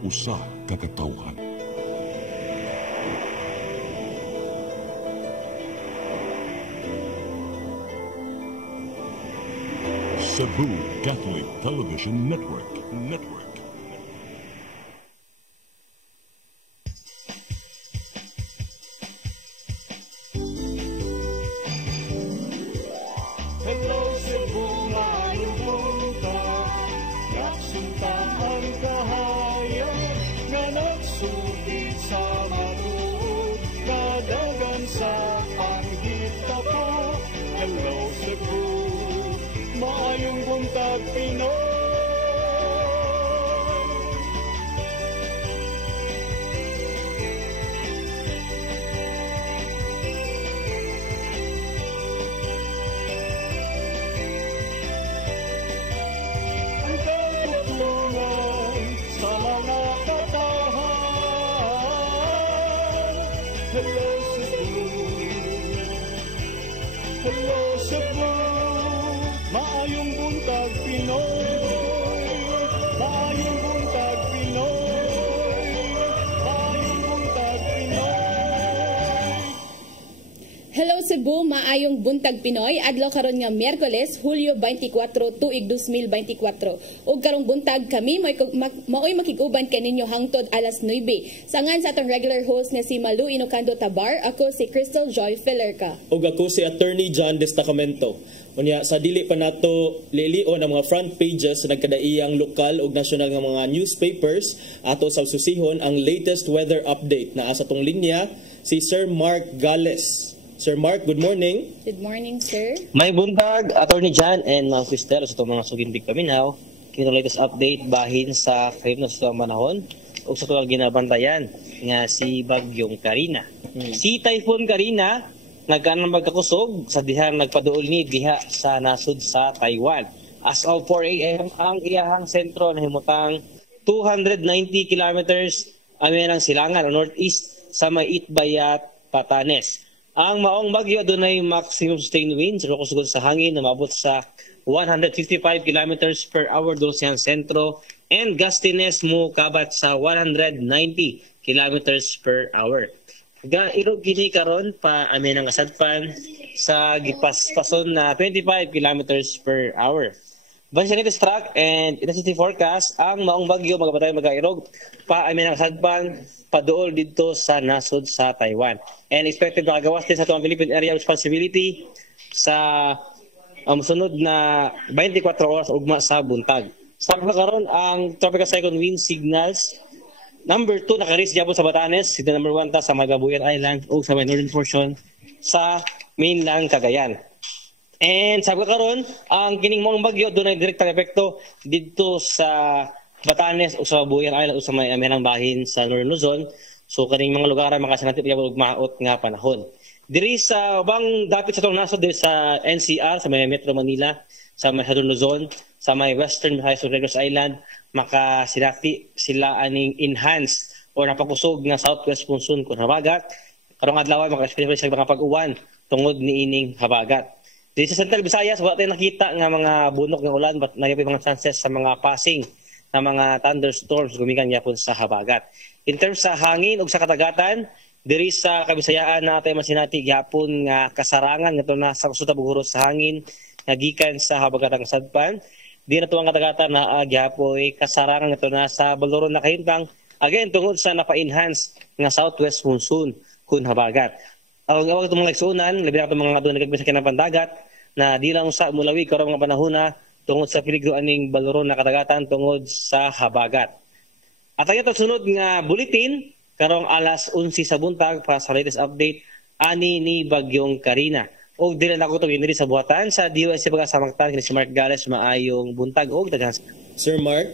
usa ka katawhan. Cebu Catholic Television Network. Hello Cebu, maayong buntag. Nagsunta ang kahayag nga nagsugid sa matuod, kadagan sa panghita ko. Hello Cebu, maayong buntag Pinoy. Ang katutulungan sa mga katahan. Hello Cebu, hello Cebu, maayong buntag Pinoy, maayong buntag Pinoy, maayong buntag Pinoy. Hello Cebu, maayong buntag Pinoy. Adlaw karon nga Miyerkules, Hulyo 24, tuig 2024. Ug karong buntag kami maoy makiguban kaninyo hangtod alas 9. Sangan sa atong regular host nga si Malu Inocando Tabar, ako si Crystal Joy Filerca. Ug ako si Attorney John Destacamento. Unya sa dili pa nato lilion ang mga front pages sa nagkadaiyang lokal ug national nga mga newspapers, ato sa susihon ang latest weather update na sa tong linya si Sir Mark Gales. Sir Mark, good morning. Good morning, sir. May buntag, Attorney John and Ma'am Cristel sa itong mga sugindig paminaw. Kino latest update bahin sa kahit na sa manahon o sa tuwag ginabantayan nga si Bagyong Karina. Si Typhoon Karina nagkanang magkakusog sa dihang nagpaduol ni diha sa nasud sa Taiwan. As of 4 a.m. ang iyahang sentro na himutang 290 kilometers ang silangan o northeast sa may Itbayat, Patanes. Ang maong bagyo dunay maximum sustained winds o kusugod sa hangin na maabot sa 155 kilometers per hour doon sa sentro and gustiness mo kabat sa 190 kilometers per hour. Irog gini karon pa amin ang kasadpan sa gipaspason na 25 kilometers per hour. Base sa latest track and intensity forecast, ang maong bagyo magabatay magairog pa amin ang kasadpan paduol dito sa nasod sa Taiwan. And expected na kagawas din sa itong Philippine Area of Responsibility sa sunod na 24 oras ugma sa buntag. Sa karon ang tropical cyclone wind signals number 2 naka-reach gyapon sa Batanes, si number 1 ta sa Magabuyan Island o sa northern portion sa mainland Cagayan. And sa karon ang kining maong bagyo dunay direktang epekto dito sa Batanes o sa Buyan Island o sa may amenang bahin sa Northern Luzon. So kaning mga lugar makasanatip gyapon og maot nga panahon. Diri sa bang dapit sa tong nasod diri sa NCR sa may Metro Manila, sa may Southern Luzon, sa may Western Visayas ug Negros Island, makasilati sila aning enhanced o napakusog nga southwest monsoon kun habagat. Karong adlaw maka-experience sa mga pag-uwan tungod ni ining habagat. Diri sa Central Visayas wala tayong nakita nga mga bunok nga ulan but nagyapon mga chances sa mga passing na mga thunderstorms gumikan gyapon sa habagat. In terms sa hangin ug sa katagatan, diri sa Kabisayaan natay masinati gyapon nga kasarangan ngadto na sa kusog buhuros sa hangin nga gikan sa habagatang sadpan. Di na tuwang katagatan na gyapoy kasarangan ngadto na sa Baloron na kahimtang again tungod sa napa-enhance nga southwest monsoon kun habagat. Ang awag itong mga igsuunan, labi na itong mga doon nagagbisakin ng pandagat na di lang sa mulawig karong mga panahon na tungod sa peligro aning Baloron na katagatan tungod sa habagat. At ang ito sunod nga bulletin karong alas 11 sa buntag para sa latest update ani ni Bagyong Karina. O dili na ko ito yun sa buhatan sa DOSC pagkasamagtan kini si Mark Gales maayong buntag o daghang. Sir Mark?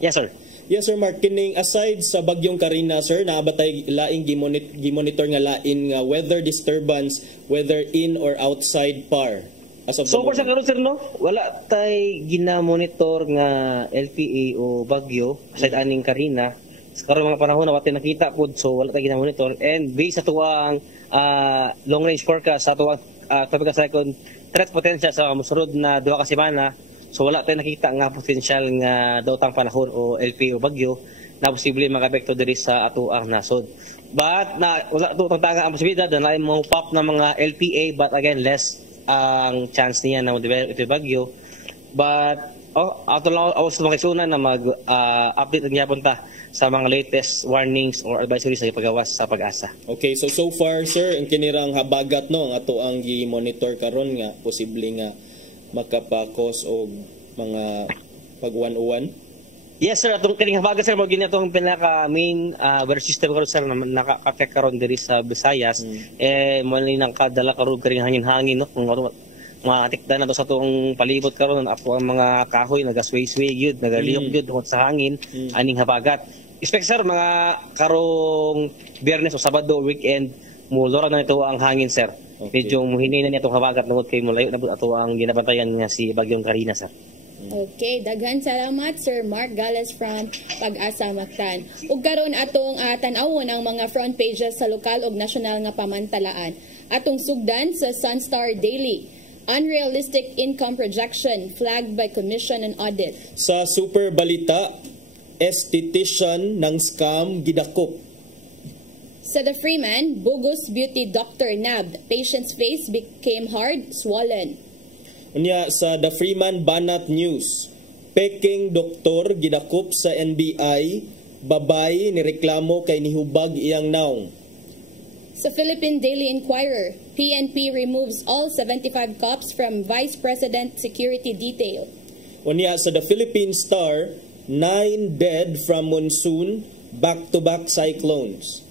Yes sir. Yes, Sir Mark. Kining aside sa Bagyong Karina, sir, naabatay laing gimonitor nga lain nga weather disturbance, whether in or outside PAR. As of So, for sa karon sir, no? Wala tay ginamonitor nga LPA o bagyo, aside aning Karina. Sa karon mga panahon na wala nakita po, so wala tay ginamonitor. And based sa tuwang long-range forecast, sa tuwang tropical cyclone threat potential sa musunod na 2 ka semana, so wala tayong nakita nga potential nga daotang panahon o LPA o bagyo na posible makapekto diri sa ato ang nasod. But wala ito tangtanga ang posibilidad na mo pop na mga LPA, but again less ang chance niya na ma-develop ito bagyo. But ato lang ako sa mga isuna na mag-update ang yapon ta sa mga latest warnings or advisories sa pagawas sa Pag-asa. Okay, so far sir, ang kinirang habagat no, ang ato ang gi-monitor karon nga posible nga makapakos og mga pag-uwan-uwan. Yes sir, atong kining habagat sir mo gini atong pinaka main weather system karon sir na naka-affect karon diri sa Visayas. Mo ni nang kadala karon karing hangin-hangin no, kung matikdan na to sa atong palibot karon apo ang mga kahoy nagasway-sway gyud, nagaliyok gyud tungod sa hangin aning habagat. Expect sir mga karong Biyernes o Sabado weekend mulora na ito ang hangin sir. Okay. Medyo muhinay na nitong habagat tungod kay mulayo na ato ang ginabantayan nga si Bagyong Karina sir. Okay, daghan salamat Sir Mark Gales from Pag-asa Mactan. Ug karon atong tan-awon ang mga front pages sa lokal ug nasyonal nga pamantalaan. Atong sugdan sa Sunstar Daily. Unrealistic income projection flagged by Commission on Audit. Sa super balita, esthetician ng scam gidakop. Sa The Freeman, bogus beauty doctor nabbed. Patient's face became hard, swollen. Unya sa The Freeman Banat News, peking doktor gidakop sa NBI, babay ni reklamo kay nihubag iyang naong. Sa Philippine Daily Inquirer, PNP removes all 75 cops from Vice President Security Detail. Unya sa The Philippine Star, 9 dead from monsoon, back-to-back cyclones.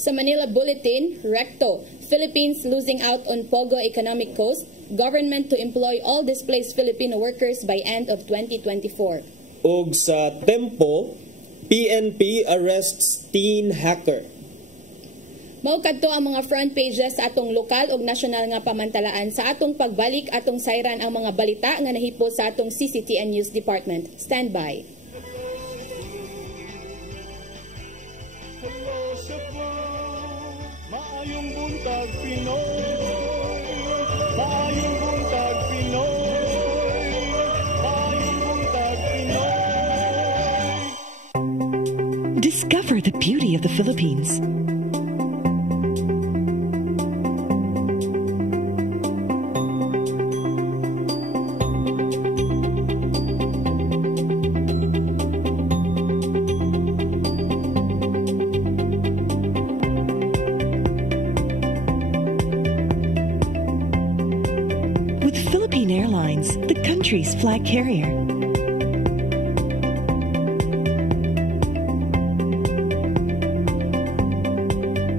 Sa Manila Bulletin, Recto, Philippines losing out on Pogo Economic Coast, government to employ all displaced Filipino workers by end of 2024. Ug sa Tempo, PNP arrests teen hacker. Mao kadto ang mga front pages sa atong lokal ug nasyonal nga pamantalaan. Sa atong pagbalik atong sayran ang mga balita nga nahipo sa atong CCTN News Department. Stand by. Hello Cebu, maayong buntag Pinoy. Maayong buntag Pinoy. Maayong buntag Pinoy. Discover the beauty of the Philippines. With Philippine Airlines, the country's flag carrier.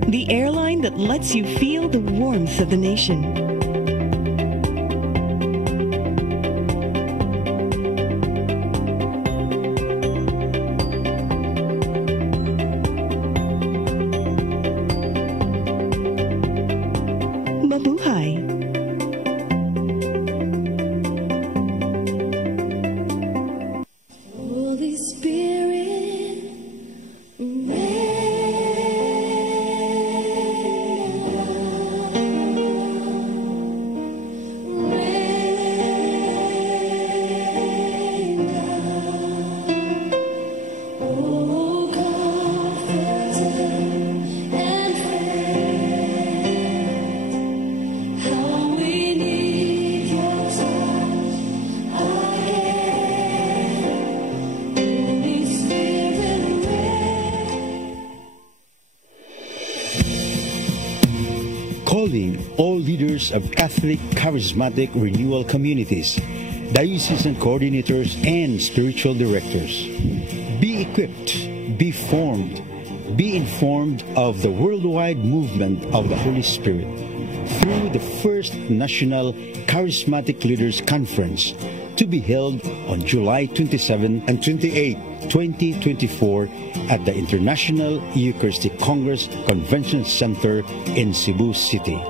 The airline that lets you feel the warmth of the nation. Mabuhay! Holy Spirit, oh, comforter and friend, how we need your touch again. Holy Spirit, Calling all leaders of Catholic Charismatic Renewal Communities, diocesan coordinators, and spiritual directors. Be equipped, be formed, be informed of the worldwide movement of the Holy Spirit through the first National Charismatic Leaders Conference to be held on July 27 and 28, 2024 at the International Eucharistic Congress Convention Center in Cebu City.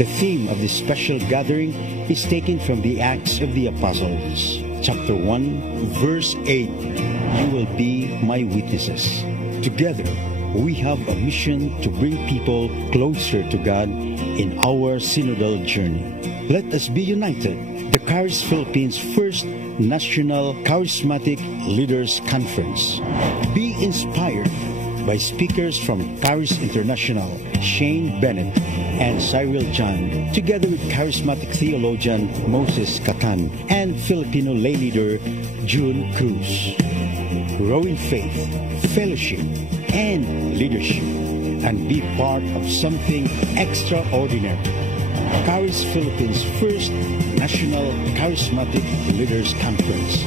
The theme of this special gathering is taken from the Acts of the Apostles, chapter 1, verse 8. You will be my witnesses. Together, we have a mission to bring people closer to God in our synodal journey. Let us be united. The Charis Philippines First National Charismatic Leaders Conference. Be inspired by speakers from Charis International, Shane Bennett and Cyril John, together with charismatic theologian Moses Catan and Filipino lay leader June Cruz. Grow in faith, fellowship, and leadership, and be part of something extraordinary. Charis Philippines First National Charismatic Leaders Conference.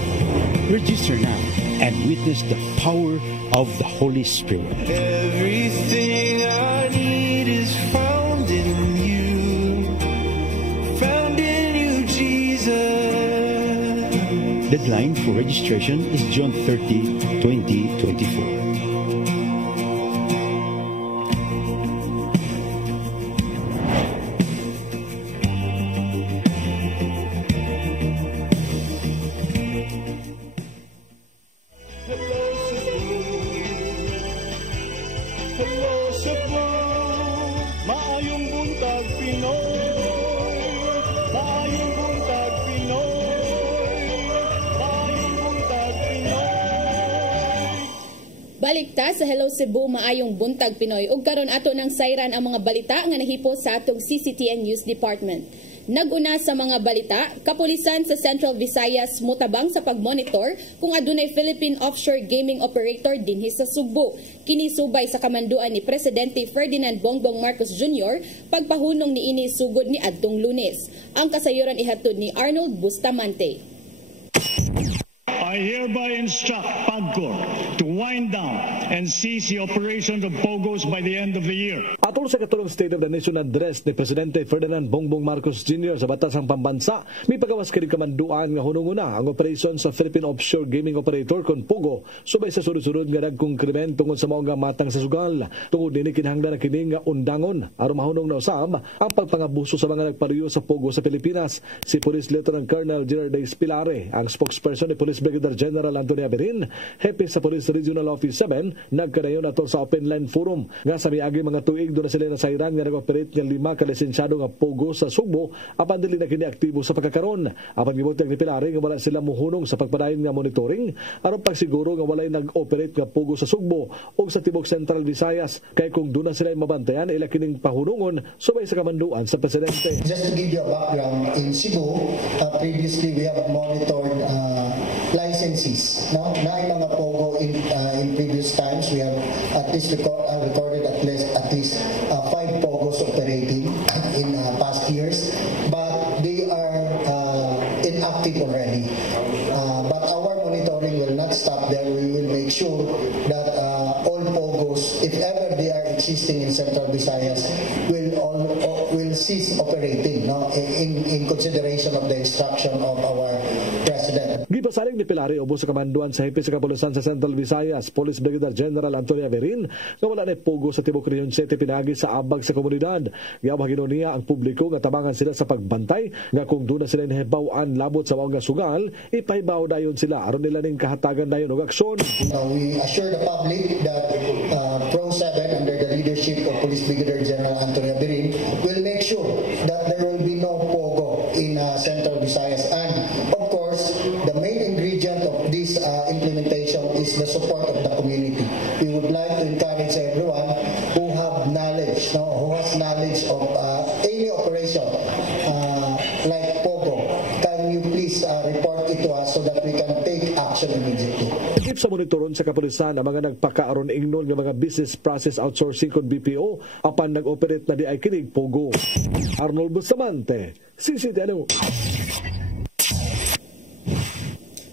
Register now and witness the power of the Holy Spirit. Everything I need is found in you, Jesus. Deadline for registration is June 30, 2024. Hello Cebu, maayong buntag Pinoy, maayong buntag Pinoy, maayong buntag Pinoy. Balikta sa Hello Cebu, maayong buntag Pinoy. Ug karon ato nang sayran ang mga balita nga nahipo sa atong CCTN News Department. Naguna sa mga balita, kapulisan sa Central Visayas mutabang sa pagmonitor kung adunay Philippine offshore gaming operator dinhi sa Sugbo. Kini subay sa kamanduan ni Presidente Ferdinand Bongbong Marcos Jr. pagpahunong niini sugod ni adtong Lunes. Ang kasayuran ihatod ni Arnold Bustamante. I hereby instruct PAGCOR to wind down and cease the operations of POGOs by the end of the year. Atol sa katulong State of the Nation address ni Presidente Ferdinand Bongbong Marcos Jr. sa Batasang Pambansa, may pagawas kini kamanduan nga hununguna ang operasyon sa Philippine Offshore Gaming Operator kon POGO subay sa sunod-sunod nga dagkong krimen tungod sa mao nga matang sa sugal. Tungod dinhi kinahanglan na kini nga undangon aron mahunong na usab ang pagpangabuso sa mga nagpareyo sa POGO sa Pilipinas. Si Police Lieutenant Colonel Gerard Days Pilare, ang spokesperson ni Police Brigadier General Antonio Aberin, hepe sa Police Regional Office 7, nagkadayon ato sa Open Line Forum nga sa miagi mga tuig do na sila nasayran nga nag-operate nga 5 ka lisensyado nga POGO sa Sugbo apan dili na kini aktibo sa pagkakaron. Apan gibutyag ni Pilare nga wala sila muhunong sa pagpadayon nga monitoring aron pagsiguro nga walay nag-operate nga POGO sa Sugbo o sa Tibok Central Visayas kay kung doon na sila mabantayan ila kining pahunungon subay sa kamanduan sa Presidente. Just to give you a background, in Cebu, previously we have monitored licenses. No? Na mga POGO in previous times, we have at least recorded at least 5 POGOs operating in past years, but they are inactive already. But our monitoring will not stop there. We will make sure that all POGOs, if ever they are existing in Central Visayas, will cease operating, no? in consideration of the instruction of our President. Gipasalig ni Pilare ubos sa kamanduan sa hepe sa kapulisan sa Central Visayas, Police Brigadier General Antonio Aberin, nga wala na POGO sa Tibok Region 7 pinagi sa abag sa komunidad. Giyabagino niya ang publiko nga tabangan sila sa pagbantay nga kung doon na sila nahibawan labot sa mga sugal, ipahibaw dayon sila aron nila ning kahatagan dayon og aksyon. We assure the public that Pro 7 under the leadership of Police Brigadier General Antonio Aberin will make sure that there will be no POGO in Central Visayas, and of course the main ingredient of this implementation is the support of the community. We would like to encourage everyone who have knowledge, who has knowledge of any operation like POGO. Can you please report it to us so that we can take action immediately? Tip sa monitoron sa kapulisan ang mga nagpakaaron ingnon nga mga business process outsourcing kon BPO apan nag-operate na di ay kinig POGO. Arnold Bustamante, CCTN.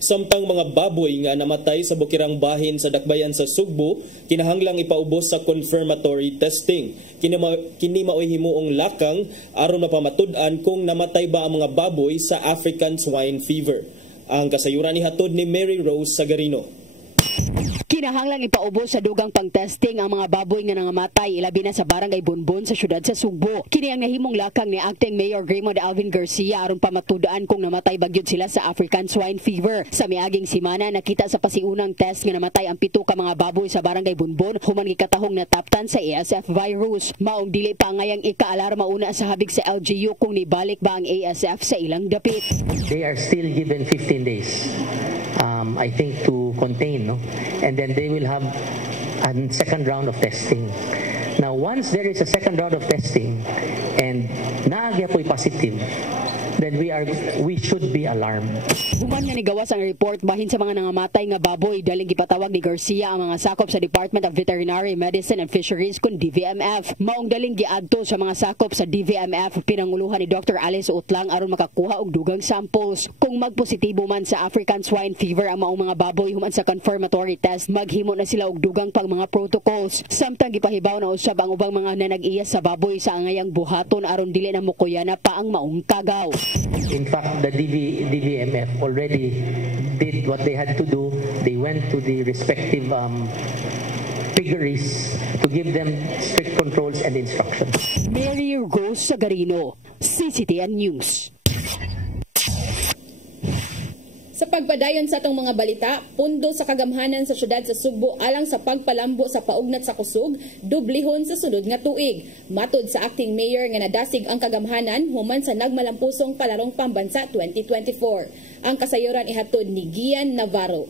Samtang mga baboy nga namatay sa bukirang bahin sa dakbayan sa Sugbo, kinahanglang ipaubos sa confirmatory testing. Kini maoy himuong lakang aron mapamatud-an kung namatay ba ang mga baboy sa African swine fever. Ang kasayuran ni hatod ni Mary Rose Sagarino. Kinahanglang ipaubos sa dugang pang-testing ang mga baboy nga nangamatay ilabi na sa barangay Bunbon sa syudad sa Sugbo. Kini ang nahimong lakang ni Acting Mayor Raymond Alvin Garcia aron pamatudaan kung namatay bagyod sila sa African swine fever. Sa miaging simana nakita sa pasiunang test nga namatay ang 7 ka mga baboy sa barangay Bunbon human gikatahong nataptan sa ASF virus. Maong dili pa ngayang ikaalarma una sa habig sa LGU kung nibalik ba ang ASF sa ilang dapit. They are still given 15 days. I think to contain, no? And then they will have a second round of testing. Now, once there is a second round of testing and naagya po'y positive, then we should be alarmed. Human nga nigawas ang report bahin sa mga nangamatay nga baboy daling gipatawag ni Garcia ang mga sakop sa Department of Veterinary Medicine and Fisheries kun DVMF. Maong daling giadto sa mga sakop sa DVMF pinanguluhan ni Dr. Alice Utlang aron makakuha og dugang samples. Kung magpositibo man sa African swine fever ang maong mga baboy human sa confirmatory test, maghimo na sila og dugang pang mga protocols. Samtang gipahibaw na usab ang ubang mga nanag-iya sa baboy sa angayang buhaton aron dili na mukuyana pa ang maong kagaw. In fact, the DVMF already did what they had to do. They went to the respective piggeries to give them strict controls and instructions. Mary Rose Sagarino, CCTN News. Sa pagpadayon sa atong mga balita, pundo sa kagamhanan sa syudad sa Sugbo alang sa pagpalambo sa paugnat sa kusog, dublihon sa sunod nga tuig. Matod sa acting mayor nga nadasig ang kagamhanan human sa nagmalampusong palarong pambansa 2024. Ang kasayuran ihatod ni Gian Navarro.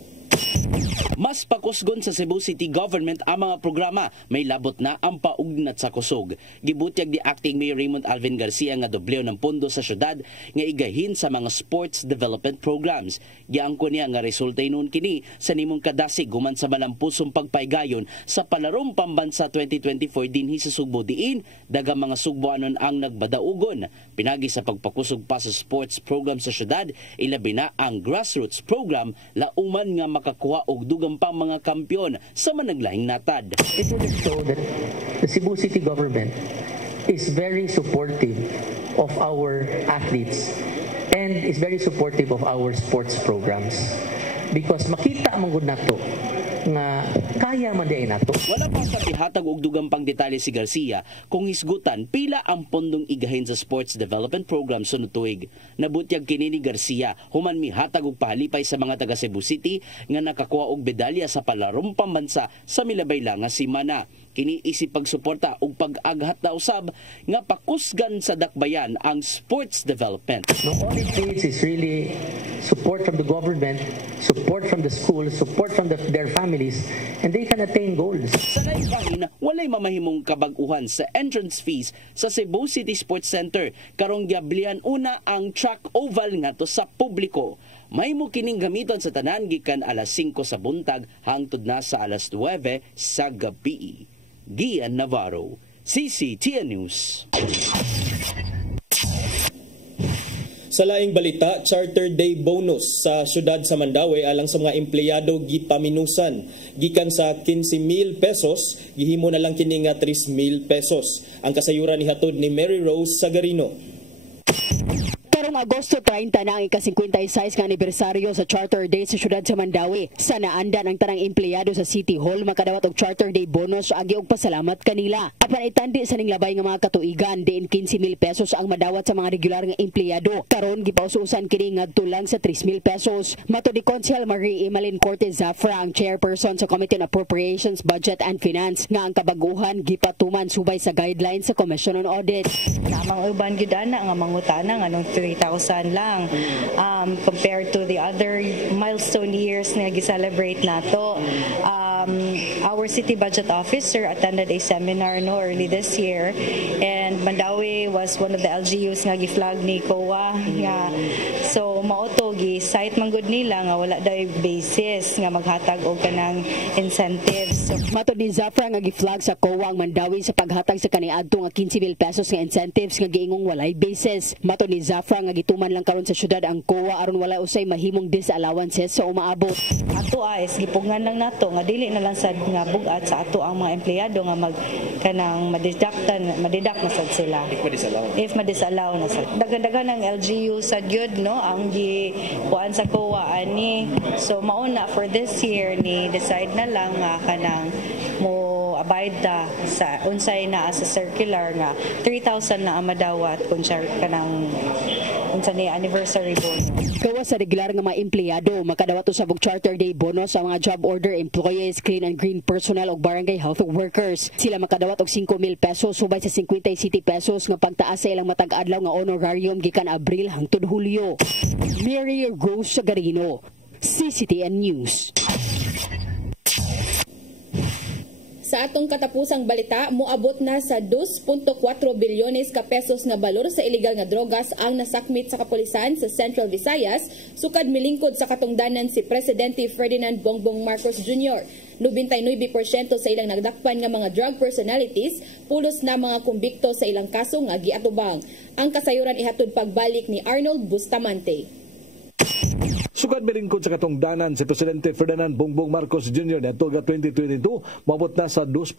Mas pakusgon sa Cebu City Government ang mga programa, may labot na ang paugnat sa kusog. Gibutyag di Acting Mayor Raymond Alvin Garcia nga dobleo ng pondo sa syudad nga igahin sa mga sports development programs. Giangko niya nga resulta nun kini sa nimong kadasig human sa malampusong pagpaygayon sa palarong pambansa 2024 dinhi sa Sugbo diin daghang mga Sugboanon ang nagbadaugon. Pinagi sa pagpakusog pa sa sports program sa syudad, ilabi na ang grassroots program lauman nga makakuha og dugang pang mga kampiyon sa managlahing natad. It will show that the Cebu City government is very supportive of our athletes and is very supportive of our sports programs because makita man gud nato nga kaya man diay nato. Wala pa sa ihatag og dugang pang detalye si Garcia kung hisgutan pila ang pondong igahin sa sports development program sunod tuig. Nabutyag kini ni Garcia human mihatag og pahalipay sa mga taga Cebu City nga nakakuha og medalya sa palarong pambansa sa milabay lang nga semana. Kini isip pagsuporta og pag-aghat na usab nga pakusgan sa dakbayan ang sports development. No, all it needs is really support from the government, support from the schools, support from their families, and they can attain goals. Sa naibahin, walay mamahimong kabag-uhan sa entrance fees sa Cebu City Sports Center karong giablian una ang track oval ngadto sa publiko. May mo kining gamiton sa tanan gikan alas 5 sa buntag hangtod na sa alas 9 sa gabi. Gian Navarro, CCTN News. Sa laing balita, Charter Day bonus sa syudad sa Mandaue alang sa mga empleyado gipaminusan. Gikan sa 15,000 pesos, gihimo na lang kini nga 3,000 pesos. Ang kasayuran ni hatod ni Mary Rose Sagarino. Karong Agosto 30 na ang ika-56 nga anibersaryo sa Charter Day sa syudad sa Mandaue. Sa naandan ang tanang empleyado sa City Hall makadawat og Charter Day bonus agi og pasalamat kanila. Apan itandi sa ning labay nga mga katuigan diin 15,000 pesos ang madawat sa mga regular nga empleyado. Karon gipaususan kini ngadto lang sa 3,000 pesos. Matud ni Council Marie Emeline Cortez Zafra ang chairperson sa Committee on Appropriations, Budget and Finance nga ang kabaguhan gipatuman subay sa guidelines sa Commission on Audit. Namang uban gyud ana nga mangutana nga nung 3,000 lang compared to the other milestone years nga gi-celebrate nato. Our city budget officer attended a seminar early this year, and Mandaue was one of the LGUs nga gi-flag ni COA nga so mao to gi-cite man gud nila nga wala day basis nga maghatag og kanang incentives. Matod ni Zafra nga gi-flag sa COA ang Mandaue sa paghatag sa kaniadto nga 15,000 pesos nga incentives nga giingong walay basis. Matod ni Zafra nga gituman lang karon sa syudad ang COA aron wala usay mahimong disallowances sa umaabot. Ato is gipungan lang nato nga dili na lang sad nga bugat sa ato ang mga empleyado nga mag kanang madidak na sad sila if madisallow na sad. Dagan-dagan ang LGU sad gyud no ang gi kuan sa COA dua ani. So mauna for this year ni decide na lang nga kanang mo abide ta sa unsay na sa circular nga 3,000 na amadawat kung siya kanang unsa ni anniversary bonus. Gawas sa regular nga mga empleyado, makadawat usab og Charter Day bonus sa mga job order employees, clean and green personnel ug barangay health workers. Sila makadawat og 5,000 pesos subay sa 50 city pesos nga pagtaas sa ilang matag adlaw nga honorarium gikan Abril hangtod Hulyo. Mary Rose Sagarino, CCTN News. Sa atong katapusang balita, moabot na sa 2.4 bilyones ka pesos nga balor sa illegal nga drogas ang nasakmit sa kapulisan sa Central Visayas sukad milingkod sa katungdanan si Presidente Ferdinand Bongbong Marcos Jr. 99% sa ilang nagdakpan nga mga drug personalities pulos na mga kumbikto sa ilang kaso nga giatubang. Ang kasayuran ihatod pagbalik ni Arnold Bustamante. Sugad milingkod sa katungdanan si Presidente Ferdinand Bongbong Marcos Jr. nito ga 2022 mabot na sa 2.4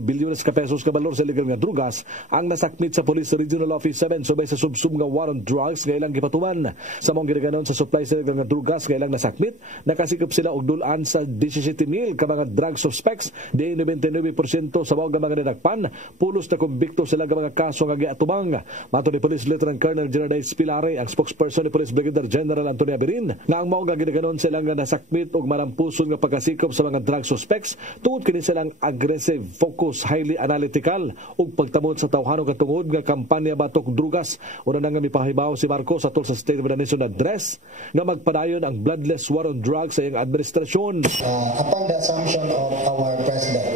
bilyones ka pesos ka balor sa illegal nga drugas ang nasakmit sa Police Regional Office 7 subay sa subsub nga war on drugs nga ilang gipatuman. Sa mong ginaganon sa supply sa illegal nga drugas nga ilang nasakmit, nakasikop sila og dulan sa 17,000 ka mga drug suspects, di 99% sa mga mga nadakpan, pulos na kumbikto sila nga mga kaso nga giatubang. Mato ni Police Lieutenant Colonel Gerardice Pilare, ang spokesperson ni Police Brigadier General Antonio Abirin, na ang mao nga ginaganon sila nga nasakmit og malampuson nga pagkasikop sa mga drug suspects tungod kini silang aggressive, focus, highly analytical ug pagtamod sa tawhanong katungod nga kampanya batok drugas. Una na nga mipahibaw si Marcos atol sa State of the Nation address nga magpadayon ang bloodless war on drugs sa iyang administrasyon. Upon the assumption of our president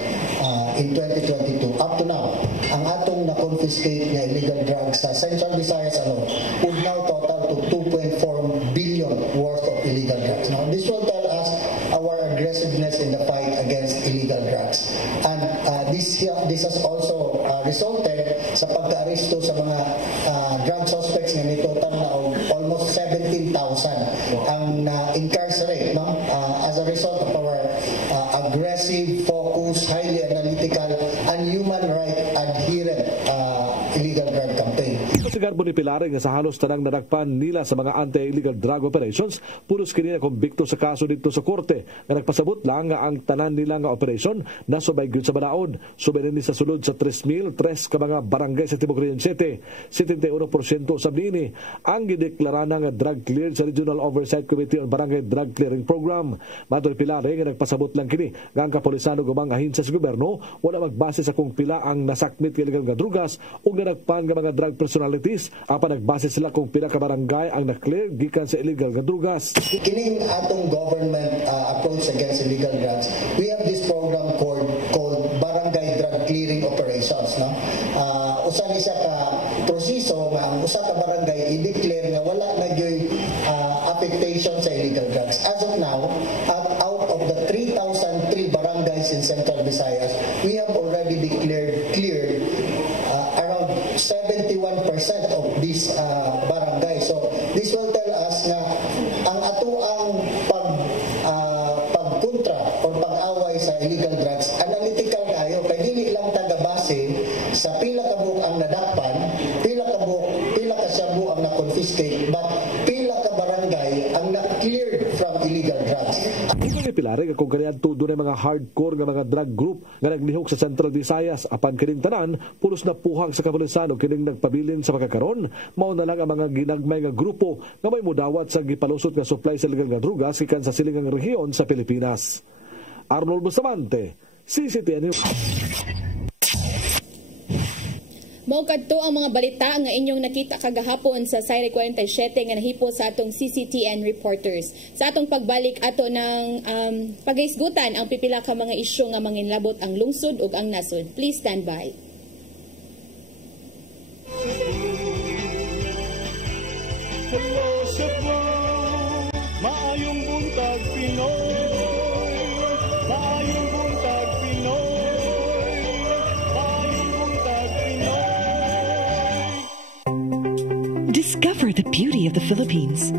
in 2022 up to now, ang atong na-confiscate nga illegal drugs sa Central Visayas alone would now total to 2.4 billion worth of illegal drugs. Now, this will tell us our aggressiveness in the fight against illegal drugs. And this has also resulted sa pagka-aresto sa mga drug suspects nga may total na almost 17,000 ang na-incarcerate as a result of our aggressive, focused, highly analytical, and human right adherent illegal drug campaign. Sigarbo ni Pilare nga sa halos tanang nadakpan nila sa mga anti-illegal drug operations, pulos kini na kumbikto sa kaso dito sa korte nga nagpasabot lang nga ang tanan nila nga operasyon nasubay gyud sa balaod. Subay ni sa sulod sa 3,003 ka mga barangay sa Timog Region 7, 71% usab niini ang gideklara nga drug cleared sa Regional Oversight Committee on Barangay Drug Clearing Program. Mato ni Pilare nga nagpasabot lang kini nga ang kapulisan ug mga ahensiya sa gobyerno wala magbase sa kung pila ang nasakmit nga illegal nga drugas ug nadakpan nga mga drug personalities apan nagbase sila kung pila ka barangay ang na-clear gikan sa illegal nga drugas. Kining atong government approach against illegal drugs, we have this program called Barangay Drug Clearing Operations. No? Usa ni siya ka proseso nga ang usa ka barangay i-declare nga wala na gyoy affectation sa illegal drugs. As of now, out of the 3,003 barangays in Central Visayas, we have already cleared around 71% of these barangays. So this will tell us na ang atuang pagkontra o pag-away sa illegal drugs, analytical kayo, kay dili lang taga-base sa pila ka buok ang nadakpan, pila ka shabu ang na-confiscate, but pila ka barangay ang na-cleared from illegal drugs. Ni Pilare nga kung kaniadto dunay mga hardcore nga mga drug group nga naglihok sa Central Visayas apan kining tanan pulos na puhag sa kapulisan ug kining nagpabilin sa pagkakaron mao na lang ang mga ginagmay nga grupo nga may mudawat sa gipalusot nga supply sa illegal nga drugas gikan sa silingang rehiyon sa Pilipinas. Arnold Bustamante, CCTN News. Mao kadto ang mga balita nga inyong nakita kagahapon sa Sayre 47 nga nahipo sa atong CCTN reporters. Sa atong pagbalik ato ng pagaisgutan ang pipila ka mga isyu nga manginlabot ang lungsod ug ang nasod. Please stand by. Hello Cebu, maayong buntag Pinoy. Maayong buntag Pinoy. Maayong buntag Pinoy. Discover the beauty of the Philippines.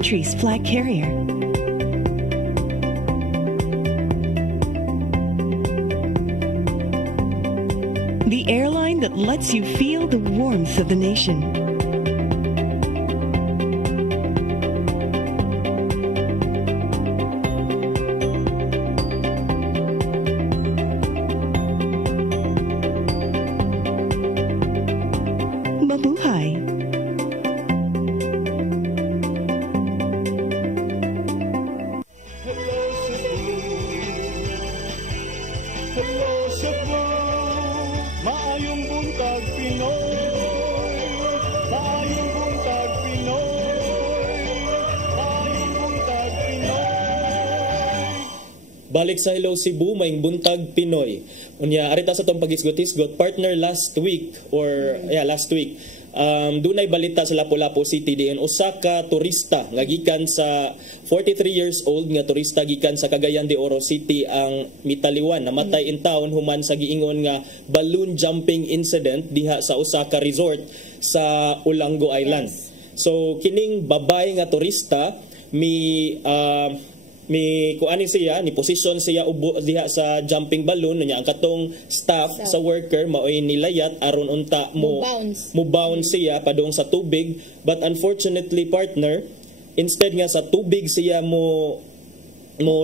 country's flag carrier. The airline that lets you feel the warmth of the nation. Mabuhay. Hello Cebu, maayong buntag Pinoy, maayong buntag Pinoy, maayong buntag Pinoy. Balik sa Hello Cebu, maing buntag Pinoy. Unya arita sa tong pagisgot-isgot partner last week, dunay balita sa Lapu-Lapu City diin usa ka turista nga gikan sa 43 years old nga turista gikan sa Cagayan de Oro City ang mitaliwan, namatay in town human sa giingon nga balloon jumping incident diha sa usa ka resort sa Ulango Island. So kining babay nga turista mi kuani siya ni position siya ubo diha sa jumping balloon nya ang katong staff sa worker maoy nilayat aron unta mo bounce siya padung sa tubig, but unfortunately partner, instead nga sa tubig siya mo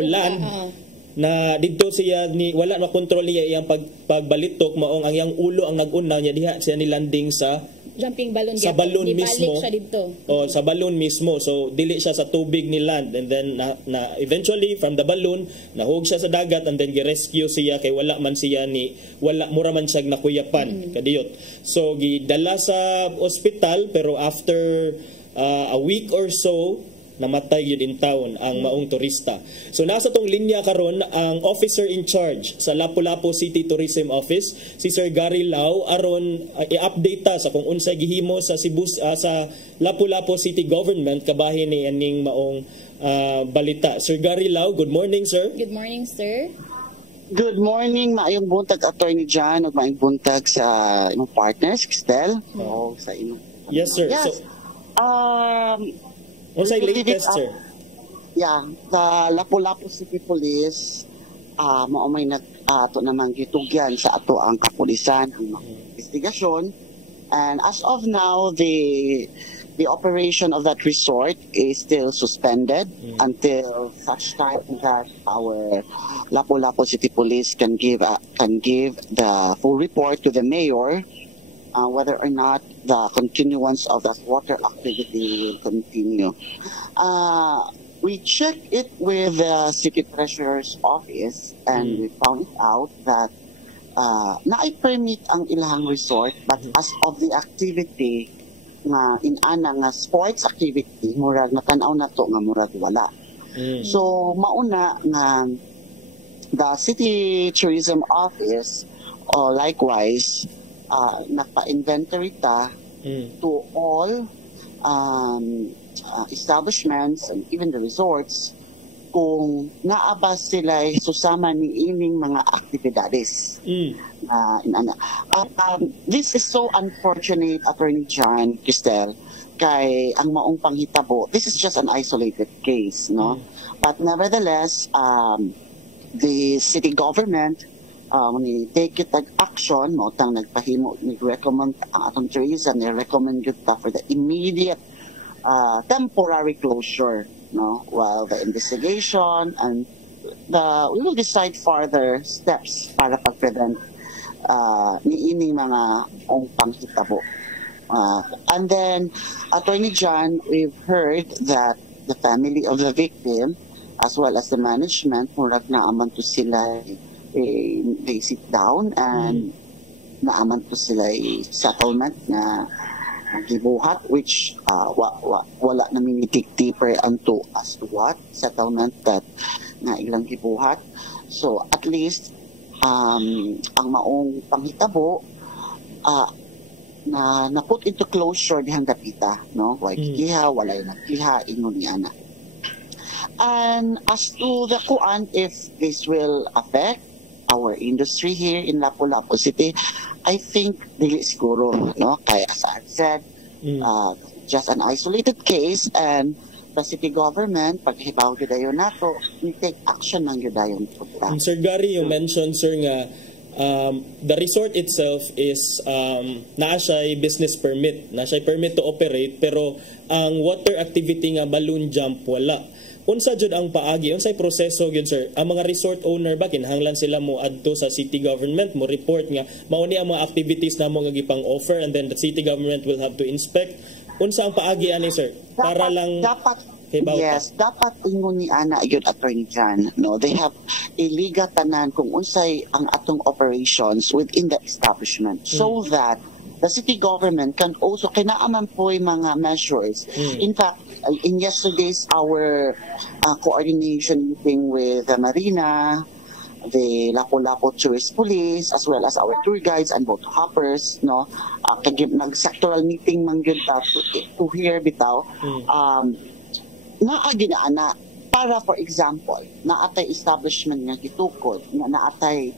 land na didto siya ni wala makontrol niya iyang pagbalitok maong ang iyang ulo ang nag-una niya diha siya ni landing sa jumping balloon sa balloon mismo. Siya dito. Sa balloon mismo. So dili siya sa tubig ni land, and then na eventually from the balloon nahug siya sa dagat, and then gi-rescue siya kay wala man mura man siya nakuyapan kadiyot. So gidala sa ospital, pero after a week or so namatay yun in town ang maong turista. So nasa tong linya karon ang officer in charge sa Lapu-Lapu City Tourism Office, si Sir Gary Lau, aron i-update ta sa kung unsay gihimo sa Cebu sa Lapu-Lapu City Government kabahin ni aning maong balita. Sir Gary Lau, good morning sir. Good morning sir. Good morning, maayong buntag Attorney John ug maayong buntag sa imong partners, Cristel. Sa imong. Yes sir. Yes. What's the latest, sir? Yeah, the Lapu-Lapu City Police, mao may ato namang gitugyan sa ato ang kapulisan ang investigasyon, and as of now the operation of that resort is still suspended until such time that our Lapu-Lapu City Police can give the full report to the mayor whether or not the continuance of that water activity will continue. We checked it with the City Treasurer's Office, and we found out that na-permit ang ilahang resort, but as of the activity nga inana nga sports activity, murag natanaw na to nga murag wala. So mauna nga the City Tourism Office likewise nagpa-inventory ta to all establishments and even the resorts kung naaba sila susama ni ining mga aktibidades. This is so unfortunate, Attorney John, Cristel, kay ang maong panghitabo. This is just an isolated case, no? But nevertheless, the city government ni take it action mo tang nagpahimo ni recommend ang atong tourism ni recommend yun ta for the immediate temporary closure, no, while the investigation and we will decide further steps para pag-prevent niining mga panghitabo. And then Attorney John, we've heard that the family of the victim as well as the management murag naaman to sila they sit down and naaman to sila settlement na gibuhat, which wala na minitik deeper unto as to what settlement that na ilang gibuhat. So at least ang maong panghitabo na put into closure dihang dapita, no? Kiha walay nagkiha ingon ni ana. And as to the kuan, if this will affect our industry here in Lapu-Lapu City, I think dili siguro, no? Kaya as I said, just an isolated case, and the city government, paghibaw gyudayon nato, take action ng gyudayon punta. Sir Gary, you mentioned, sir, nga the resort itself is naa siya'y business permit, naa siya'y permit to operate, pero ang water activity nga balloon jump wala. Unsa jud ang paagi, unsay proseso gyud, sir? Ang mga resort owner ba kinahanglan sila mo adto sa city government mo report nga mao ni ang mga activities namo nga gipang offer, and then the city government will have to inspect. Unsa ang paagi ani, sir? Para lang dapat ingon ni ana yun, Attorney Jan, no, they have iliga tanan kung unsay ang atong operations within the establishment, so that the city government can also kinaaman po yung mga measures. In fact, in yesterday's our coordination meeting with the Marina, the Lapu-Lapu Tourist Police, as well as our tour guides and boat hoppers, no, nag-sectoral meeting man gyud to hear bitaw naa ginaana para, for example, naatay establishment nga gitukod nga naatay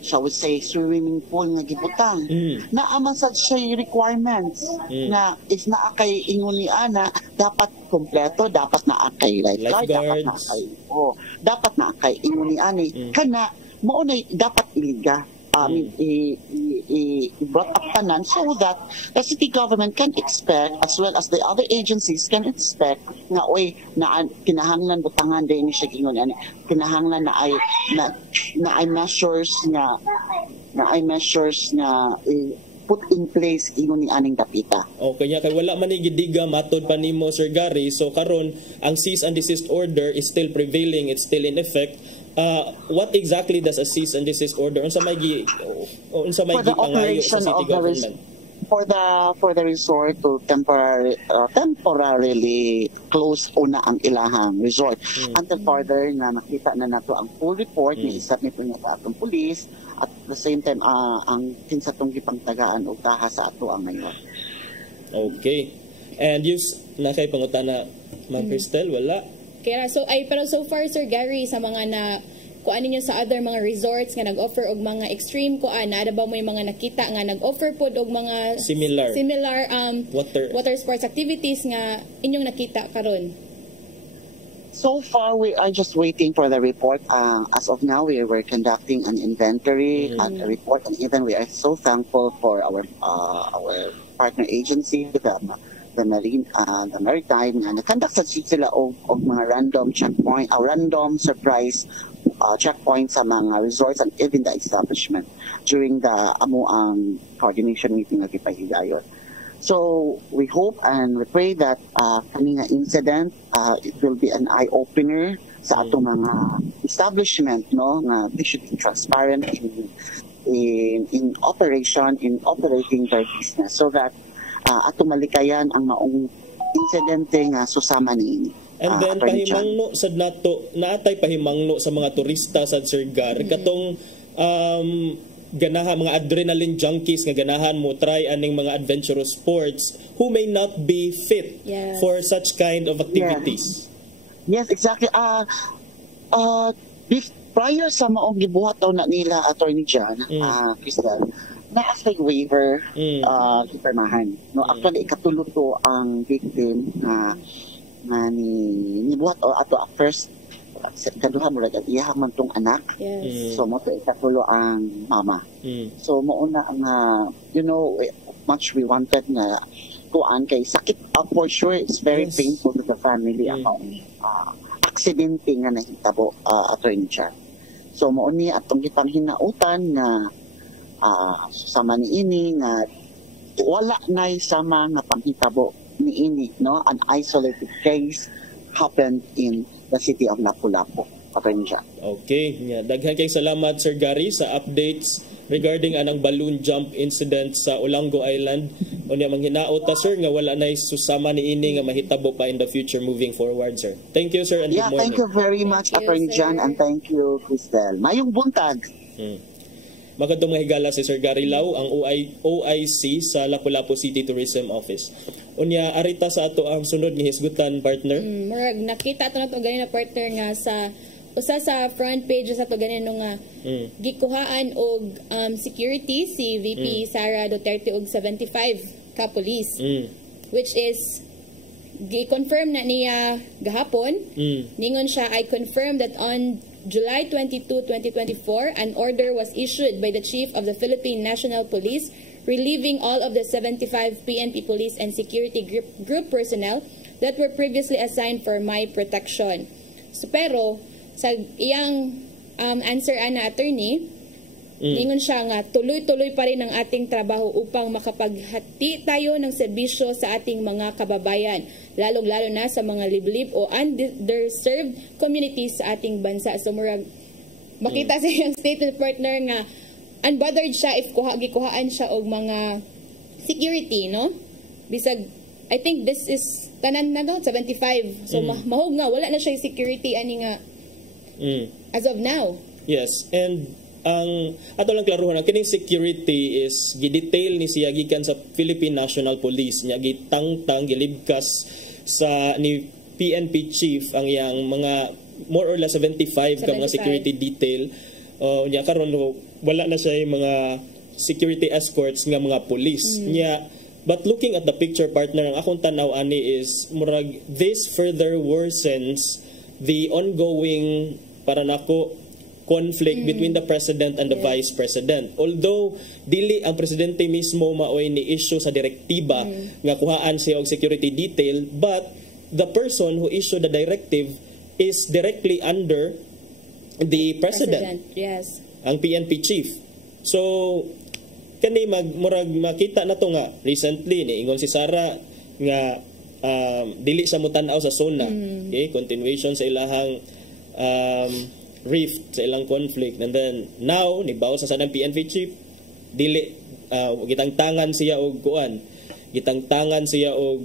shall we say swimming pool nga gibutang naaman sad siya requirements na is naa kay ingon ni ana dapat kompleto, dapat naa kay lifeguard, dapat naa kay ingon ni ani kana mao nay dapat iliga brought up tanan, so that the city government can expect, as well as the other agencies can expect nga oy na kinahanglan butangan din siya gingon ani kinahanglan na ay measures na put in place ingon ni aning dapita. Okay, nya kay wala man ni gidiga matod pa nimo, Sir Gary, so karon ang cease and desist order is still prevailing, it's still in effect. What exactly does a cease and desist order? Unsa may gipangayo sa city government? For the resort to temporarily close una ang ilahang resort until further na nakita na nato ang full report ni isat ni punya sa atong police, at the same time ang kinsa tong gipangtagaan og taha sa ato ang mayor. Okay. And use na kay pangutana Ma'am Cristel, wala. Kaya pero so far, Sir Gary, sa mga na kuan ninyo sa other mga resorts nga nag-offer og mga extreme kuan, na ba mo yung mga nakita nga nag-offer pod og mga similar water sports activities nga inyong nakita karon? So far, we are just waiting for the report. As of now, we were conducting an inventory and a report, and even we are so thankful for our partner agency, the Maritime, na conduct sila og mga random checkpoint, random surprise checkpoint sa mga resorts and even the establishment during the amuang coordination meeting na gipahigayon. So we hope and we pray that kanina incident it will be an eye opener sa atong mga establishment, no, nga they should be transparent in operating their business, so that atong malikayan ang maong insidente nga susama niini. And then pahimangno sad nato, naatay pahimangno sa mga turista sad, Sir Gar, katong ganahan mga adrenaline junkies nga ganahan mo try aning mga adventurous sports who may not be fit for such kind of activities. Yes, exactly. Prior sa maong gibuhat daw na nila, Attorney Jan, Cristel, na-asay waiver ipermahan. No, actually ikatulo to ang victim na nibuhat o ato first kaduha mo ragad iyahang man tong anak. So mo to ikatulo ang mama. So mo una ang much we wanted na kuan kay sakit for sure, it's very painful to the family about aksidente nga nahitabo, Attorney Chan. So mo ni atong gipang hinautan na susama ni ini nga wala nay sama nga panghitabo ni ini, no, an isolated case happened in the city of Lapu-Lapu. Okay, daghan kay salamat, Sir Gary, sa updates regarding anang balloon jump incident sa Olango Island. Unya manghinaot ta, sir, nga wala nay susama ni ini nga mahitabo pa in the future moving forward, sir. Thank you, sir, and good morning. Thank you very much, Attorney Jan, and thank you, Cristel. Mayong buntag. Magandang mahigala si Sir Gary Lau, ang OIC sa Lapu-Lapu City Tourism Office. Unya, arita sa ato ang sunod ni hisgutan, partner. Murag, nakita ito na ito ganyan na partner nga sa usa sa front page sa ito ganyan nga gikuhaan og security si VP Sara Duterte og 75 ka police, which is gi-confirm na niya gahapon. Ningon siya, I confirm that on July 22, 2024, an order was issued by the Chief of the Philippine National Police relieving all of the 75 PNP police and security group personnel that were previously assigned for my protection. So, pero, sa iyang answer ana attorney, ningon siya nga tuloy-tuloy pa rin ang ating trabaho upang makapaghati tayo ng serbisyo sa ating mga kababayan, lalong-lalo na sa mga liblib o underserved communities sa ating bansa. So murag makita sa iyang statement partner nga unbothered siya if gikuhaan siya og mga security, no? Bisag I think this is tanan na 75. So mahog nga wala na siya security ani nga as of now. Yes, and ang ato lang klaruhan ang kining security is gidetail ni siya gikan sa Philippine National Police nya gitangtang gilibkas sa ni PNP chief ang yang mga more or less 75 ka mga security detail nya karon wala na siya yung mga security escorts nga mga police nya. But looking at the picture partner, ang akong tanaw ani is murag this further worsens the ongoing para nako conflict between the president and the vice president. Although dili ang presidente mismo maoy ni issue sa direktiba nga kuhaan siya og security detail, but the person who issued the directive is directly under the president. Yes. Ang PNP chief. So kani murag makita na to nga recently ni ingon si Sara nga dili sa mutan-aw sa SONA. Okay, continuation sa ilahang rift sa ilang conflict, and then now nibaw sa sanang PNP chief dili gitangtangan siya og kuan, gitangtangan siya og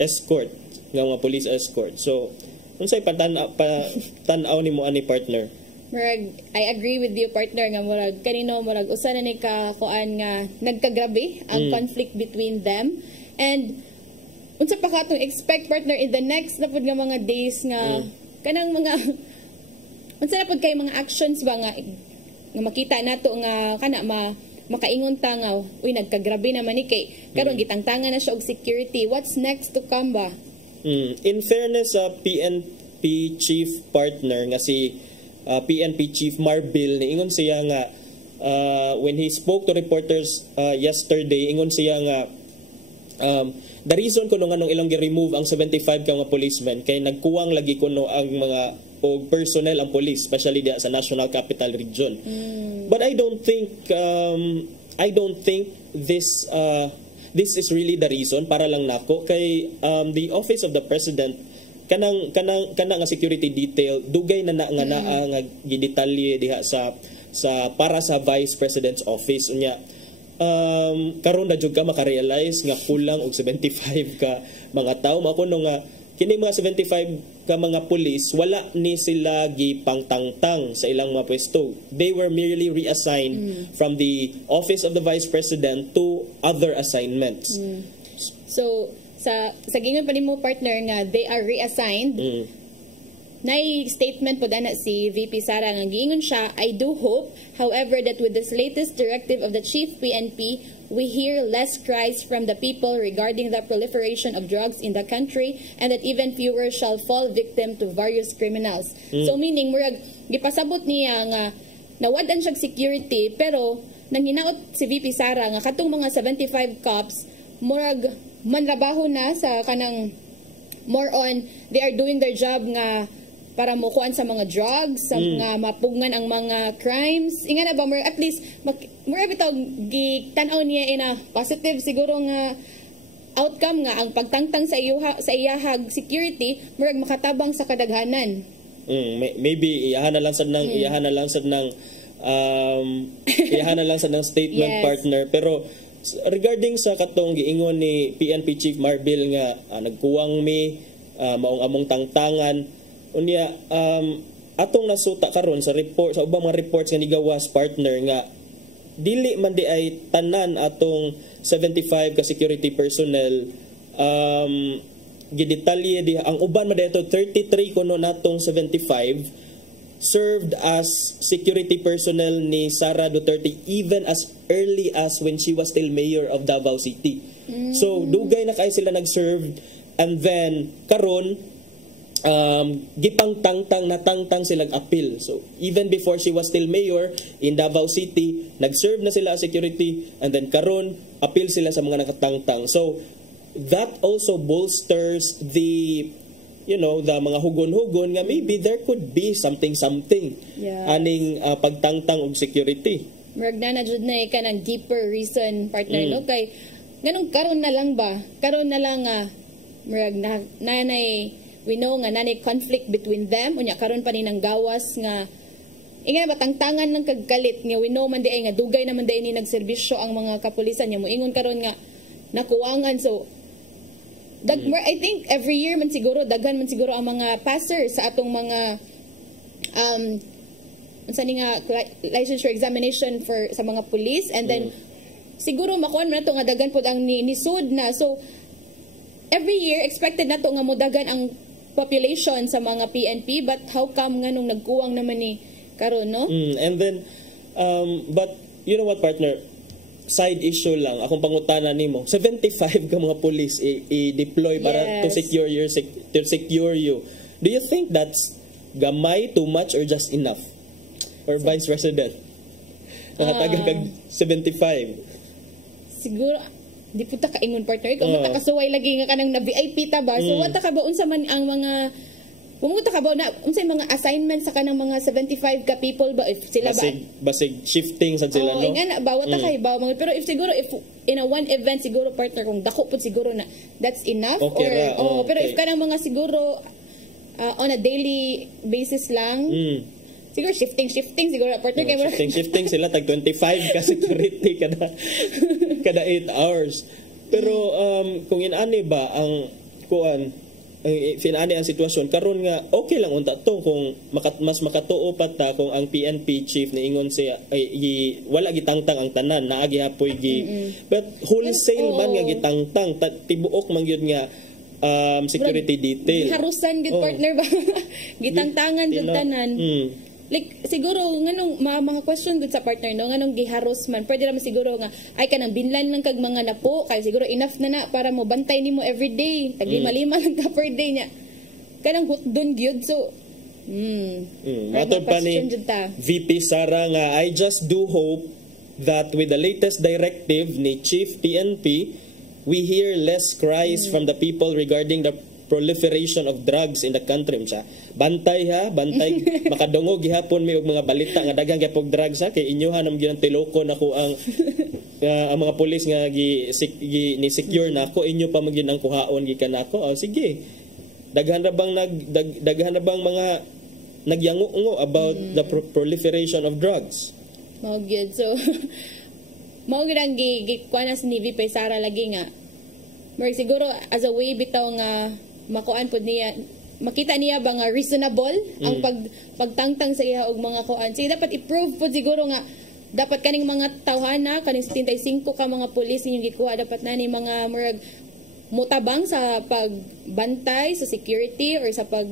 escort nga mga police escort. So unsay tan-aw nimo ani partner? Murag, I agree with you partner nga murag kanino murag usa na ni ka kuan nga nagkagrabe ang conflict between them, and unsa pa katong expect partner in the next na pud nga mga days nga kanang mga unsa na pud kay mga actions ba nga makita nato nga kana makaingon ta nga uy nagkagrabe naman ni kay karon gitangtangan na siya og security. What's next to come ba? In fairness sa PNP chief partner nga si PNP chief Marbil ni ingon siya nga when he spoke to reporters yesterday, ingon siya nga the reason kuno nga nung ilang gi-remove ang 75 ka mga policemen kay nagkuwang lagi kuno ang mga og personnel ang police, especially sa National Capital Region. But I don't think this is really the reason para lang nako kay the office of the president kanang nga security detail dugay na nga gidetalye diha sa para sa vice president's office unya. Karon na jud ka makarealize nga kulang og 75 ka mga tawo mao kuno nga kini mga 75 ka mga police wala ni sila gipangtangtang sa ilang mga pwesto. They were merely reassigned from the office of the vice president to other assignments. So sa gingon pa nimo partner nga they are reassigned. Nay statement po na si VP Sara nga giingon siya, I do hope, however, that with this latest directive of the Chief PNP, we hear less cries from the people regarding the proliferation of drugs in the country and that even fewer shall fall victim to various criminals. So meaning, murag, gipasabot niya nga nawadan siya security, pero nang hinaot si VP Sara nga katong mga 75 cops, murag manrabaho na sa kanang more on, they are doing their job nga para mukuan sa mga drugs, sa mga mapugngan ang mga crimes. Inga na ba, at least, mura bitaw, gitanaw niya in a positive siguro nga outcome nga, ang pagtangtang sa iyahag security, murag makatabang sa kadaghanan. Maybe, iyahan na lang sa ng statement partner. Pero, regarding sa katong giingon ni PNP Chief Marbil nga, nagkuwang maong among tangtangan, unya atong nasuta karon sa report sa ubang mga reports nga nigawas partner nga dili man di ay tanan atong 75 ka security personnel gidetalye di ang uban man dito 33 kuno natong 75 served as security personnel ni Sara Duterte even as early as when she was still mayor of Davao City. So dugay na kay sila nag-serve and then karon gipangtangtang natangtang silang appeal. So even before she was still mayor in Davao City, nag-serve na sila as security, and then karon appeal sila sa mga nakatangtang. So that also bolsters the the mga hugon-hugon nga maybe there could be something aning pagtangtang og security. Murag na jud na ka ng deeper reason, partner, no? Kay ganun karon na lang murag nanay, we know nga nanay conflict between them, unya karon pa ni nang gawas nga inga ba tangtangan ng kagkalit nga we know man di ay nga dugay naman di ni nagserbisyo ang mga kapulisan nya moingon karon nga nakuwangan. So I think every year man siguro daghan man siguro ang mga passers sa atong mga licensure examination for sa mga police, and then siguro makuan man nato nga daghan pud ang nisud na. So every year expected nato nga modagan ang population sa mga PNP, but how come nga nung nagkuwang naman ni karon, no? And then but you know what, partner, side issue lang akong pangutana nimo, 75 ka mga police i-deploy para to secure you. Do you think that's gamay, too much, or just enough? Or Vice President? Nakataga kag 75. Siguro di po ta kaingon, partner. Ikaw mo ta kasuway lagi nga kanang na VIP ta ba? So wata ka ba unsa man ang mga pumunta ka ba na unsay mga assignments sa kanang mga 75 ka people ba, if sila basig shifting sa sila, no? Nga na ba wata kay ba mga, pero if siguro if in a one event siguro, partner, kung dako pud siguro na that's enough, okay, pero if kanang mga siguro on a daily basis lang, siguro shifting siguro, partner, kay shifting sila tag 25 ka security kada 8 hours. Pero kung inani ba ang finani ang sitwasyon karon nga okay lang unta to kung mas makatuo pa ta kung ang PNP chief niingon siya ay wala gitangtang ang tanan, naa gihapoy but wholesale man nga gitangtang tibuok man gyud nga security detail harusan gid, partner ba gitangtangan jud tanan. Like siguro nganong mga question gud sa partner, no, nganong giharos man pwede ra man siguro nga ay kanang binlan lang kag mga napo kay siguro enough na para mo bantay nimo everyday tag 5 lang ka per day nya kanang hutdon gyud. So matod pa ni VP Sara nga I just do hope that with the latest directive ni Chief PNP we hear less cries from the people regarding the proliferation of drugs in the country. Bantay makadungog gihapon mi og mga balita nga daghang gyapon drugs kay inyohan nam gyud tilokon ako ang mga pulis nga ni secure na ako, inyo pa magyud ang kuhaon gikan ako. Sige, daghan na bang mga nagyango about the proliferation of drugs. Mao gyud. So mao gyud ang gikuanas ni VP Sara lagi nga siguro as a way bitaw nga makuan pod niya, makita niya ba nga reasonable ang pagtangtang sa iya og mga kuan. So dapat i-prove pod siguro nga dapat kaning mga tawhana kaning 75 ka mga pulis inyong gikuha dapat na ni mga murag mutabang sa pagbantay sa security or sa pag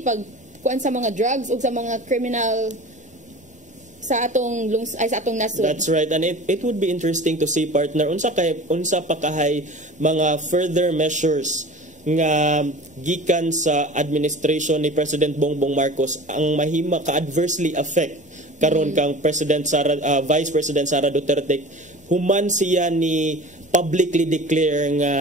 pag kuan sa mga drugs ug sa mga criminal sa atong nasod. That's right, and it would be interesting to see, partner, unsa pa kahay mga further measures nga gikan sa administration ni President Bongbong Marcos ang mahima ka adversely affect karon kang Vice President Sara Duterte, human siya ni publicly declare nga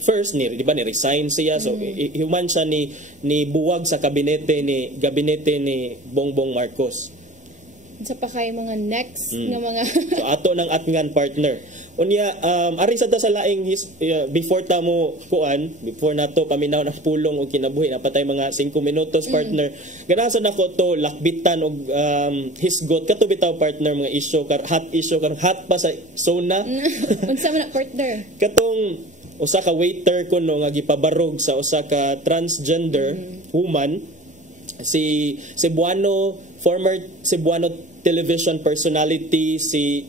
first ni resign siya, so human siya ni buwag sa gabinete ni Bongbong Marcos. Sa pa kay mga next nga mga so ato nang atngan, partner. Unya ari sa ta sa laing before nato paminaw ng pulong og kinabuhi napatay mga 5 minutos, partner. Ganasan nako to lakbitan og hisgot kato bitaw, partner, mga issue hot issue karong hot pa sa zona. Unsa man, partner? Katong usa ka waiter kuno nga gipabarog sa usa ka transgender woman, si former Cebuano television personality si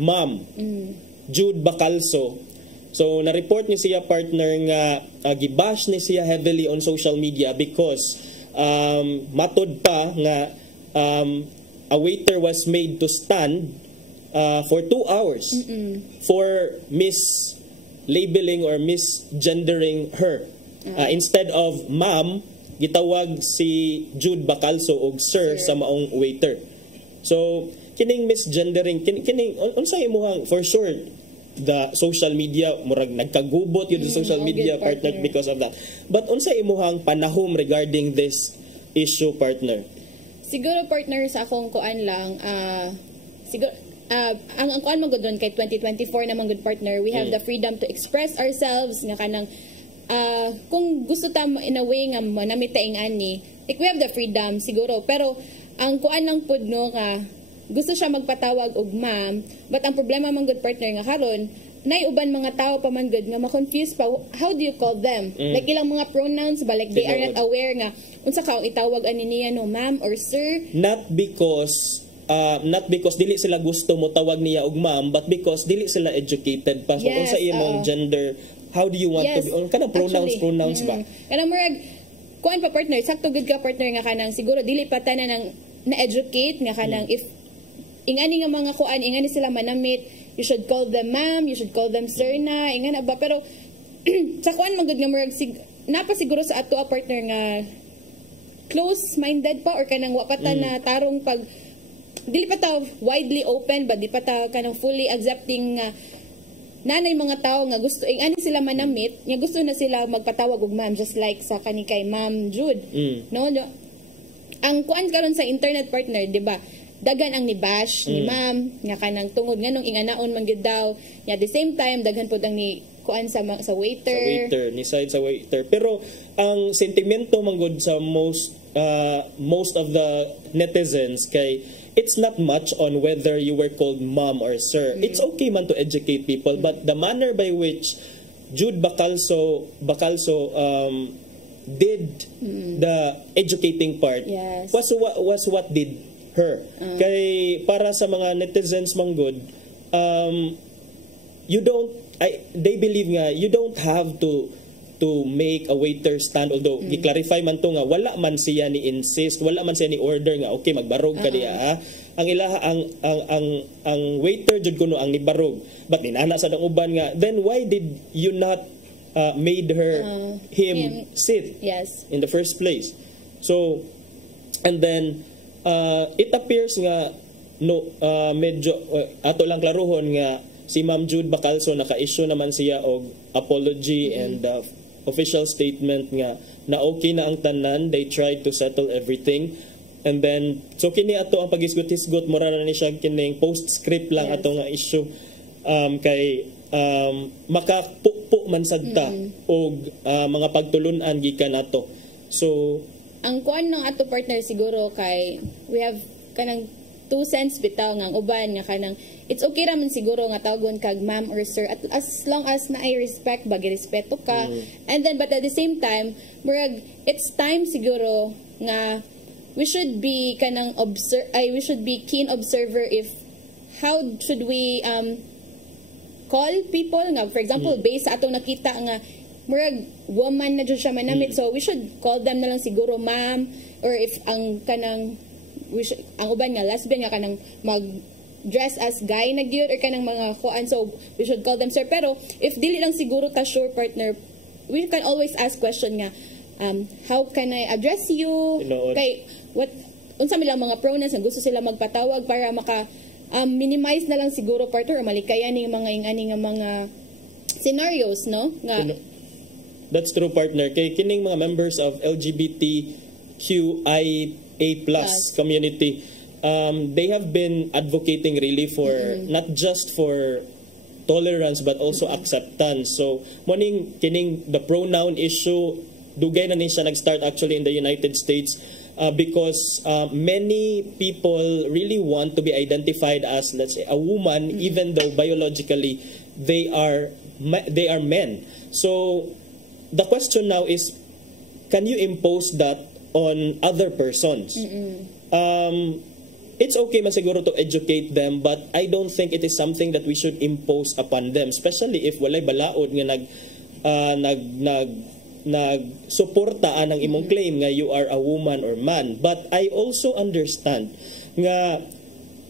Ma'am Jude Bacalso. So na-report ni siya, partner, nga gibash ni siya heavily on social media because matod pa nga a waiter was made to stand for 2 hours for mislabeling or misgendering her. Instead of ma'am, gitawag si Jude Bacalso og sir sa maong waiter. So kining misgendering kining unsay imong for sure the social media murag nagkagubot yun sa social media partner because of that. But unsay imong panahom regarding this issue, partner? Siguro partner sa akong kuan lang siguro ang kuan man gud doon kay 2024 naman good partner, we have the freedom to express ourselves nga kanang kung gusto ta in a way nga manamit taing ani, like we have the freedom siguro, pero ang kuan lang pud no nga gusto siya magpatawag og ma'am, but ang problema man good partner nga karon nay uban mga tao pa man good nga ma-confuse pa how do you call them, like ilang mga pronouns ba, like they are not aware nga unsa ka itawag ani niya no ma'am or sir, not because dili sila gusto mo tawag niya og ma'am, but because dili sila educated pa so unsa imong gender, how do you want to be kanang pronouns ba kanang murag kuan pa partner, sakto good ka partner nga kanang siguro dili pa tanan nang na-educate nga kanang if ingani nga mga kuan ingani sila manamit, you should call them ma'am, you should call them sir na ingana ba, pero sa kuan man gud nga murag napa siguro sa ato a partner nga close-minded pa or kanang wa pa ta na tarong pag dili pa ta widely open ba, di pa ta kanang fully accepting nga nanay mga tao nga gusto ingani sila manamit nga gusto na sila magpatawag og ma'am, just like sa kani kay Ma'am Jude. No ang kuan karon sa internet partner, di ba, dagan ang ni-bash ni ma'am nga kanang tungod nganong inganaon man gyud daw nya, at the same time daghan pud ang ni kuan sa waiter ni side sa waiter, pero ang sentimento man gud sa most of the netizens kay it's not much on whether you were called mom or sir. It's okay man to educate people, but the manner by which Jude Bacalso did the educating part was what did her. Kay para sa mga netizens man good, they believe nga you don't have to make a waiter stand, although gi-clarify man to nga wala man siya ni insist, wala man siya ni order nga okay magbarog ka diha. Ang ilaha ang waiter jud kuno ang nibarog, but ninana sa dang uban nga then why did you not made him sit in the first place? So and then it appears nga medyo ato lang klaruhon nga si Ma'am Jude Bacalso naka-issue naman siya og apology and official statement nga na okay na ang tanan, they tried to settle everything, and then so kini ato ang pagisgot-hisgot mura na ni siya kining postscript lang ato nga issue kay makapukpo man sadta og mga pagtulunan gikan ato. So ang kuan ng ato partner siguro kay we have kanang 2 cents bitaw nga uban nga kanang it's okay raman siguro nga tawgon kag ma'am or sir as long as na I respect ba girespeto ka, and then but at the same time murag it's time siguro nga we should be kanang we should be keen observer if how should we call people nga, for example based sa atong nakita nga murag woman na jud siya manamit, so we should call them na lang siguro ma'am, or if ang kanang ang uban nga lesbian nga kanang mag dress as guy na gyud or kanang mga kuan, so we should call them sir. Pero if dili lang siguro ta sure partner, we can always ask question nga how can I address you, kay what unsa man lang mga pronouns nga gusto sila magpatawag para maka minimize na lang siguro partner or malikayan ning mga ingani nga mga scenarios no nga. That's true partner, kay kining mga members of LGBTQIA+ community, they have been advocating really for not just for tolerance but also acceptance. So morning kining the pronoun issue dugay na ni siya nag-start actually in the United States because many people really want to be identified as, let's say, a woman even though biologically they are men. So the question now is, can you impose that on other persons? It's okay man siguro to educate them, but I don't think it is something that we should impose upon them, especially if walay balaod nga nagsuportaan ang imong claim nga you are a woman or man. But I also understand nga